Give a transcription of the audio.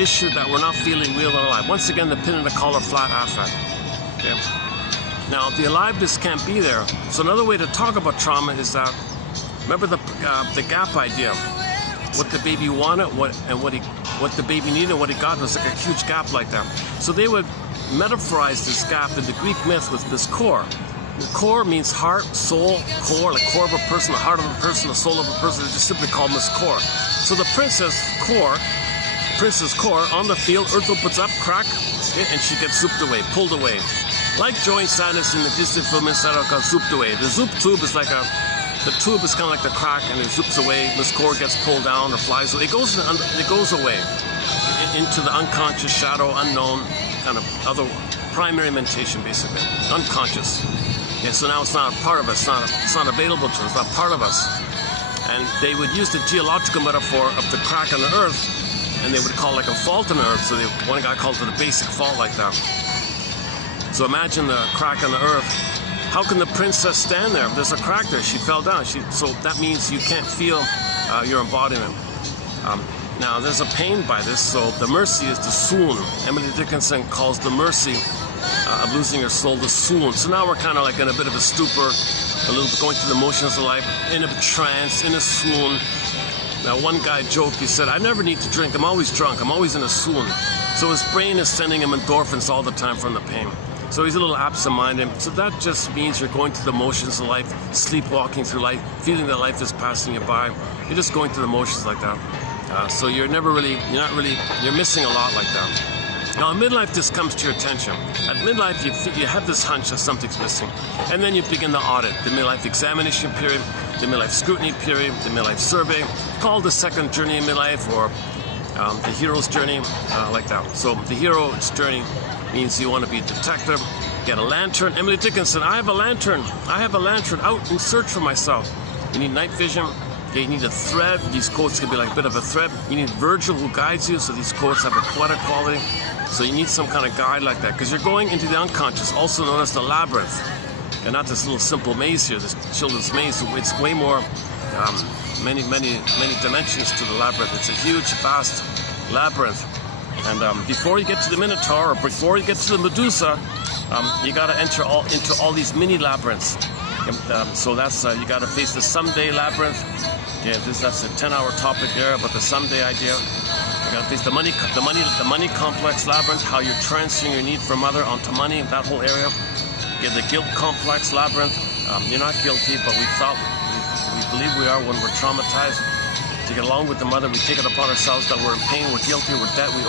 issue that we're not feeling real and alive. Once again, the pin in the collar flat affect. Okay. Now, the aliveness can't be there. So another way to talk about trauma is that, remember the gap idea. What the baby wanted, what the baby needed, what he got was like a huge gap like that. So they would metaphorize this gap in the Greek myth with this core. The core means heart, soul, core, like core of a person, the heart of a person, the soul of a person. They just simply call them as core. So the princess core on the field, Earth opens up, crack, okay, and she gets zooped away, pulled away. Like Joey Sadness in the Disney film instead of called zooped away. The zoop tube is like the tube is kind of like the crack, and it zoops away. This core gets pulled down or flies away. It goes away into the unconscious, shadow, unknown, kind of other primary mentation, basically, unconscious. Yeah, so now it's not a part of us. It's not available to us. It's not part of us. And they would use the geological metaphor of the crack on the earth, and they would call it like a fault on the earth. So one guy called it a basic fault like that. So imagine the crack on the earth. How can the princess stand there? There's a crack there. She fell down. So that means you can't feel your embodiment. Now, there's a pain by this. So the mercy is the swoon. Emily Dickinson calls the mercy of losing your soul the swoon. So now we're kind of like in a bit of a stupor, a little bit going through the motions of life, in a trance, in a swoon. Now, one guy joked, he said, I never need to drink. I'm always drunk. I'm always in a swoon. So his brain is sending him endorphins all the time from the pain. So he's a little absent-minded. So that just means you're going through the motions of life, sleepwalking through life, feeling that life is passing you by. You're just going through the motions like that. So you're missing a lot like that. Now, in midlife, this comes to your attention. At midlife, you have this hunch that something's missing. And then you begin the audit, the midlife examination period, the midlife scrutiny period, the midlife survey, called the second journey in midlife, or the hero's journey, like that. So the hero's journey means you want to be a detective, get a lantern. Emily Dickinson, I have a lantern out in search for myself. You need night vision. Okay, you need a thread. These quotes can be like a bit of a thread. You need Virgil who guides you, so these quotes have a poetic quality. So you need some kind of guide like that, because you're going into the unconscious, also known as the labyrinth. And not this little simple maze here, this children's maze. It's way more, many dimensions to the labyrinth. It's a huge, vast labyrinth. And before you get to the Minotaur, or before you get to the Medusa, you got to enter into all these mini labyrinths. So that's you got to face the someday labyrinth. Yeah, that's a 10-hour topic there, but the someday idea. You got to face the money complex labyrinth, how you're transferring your need for mother onto money, that whole area. You have the guilt complex labyrinth. You're not guilty, but we believe we are when we're traumatized. To get along with the mother, we take it upon ourselves that we're in pain, we're guilty, we're dead, we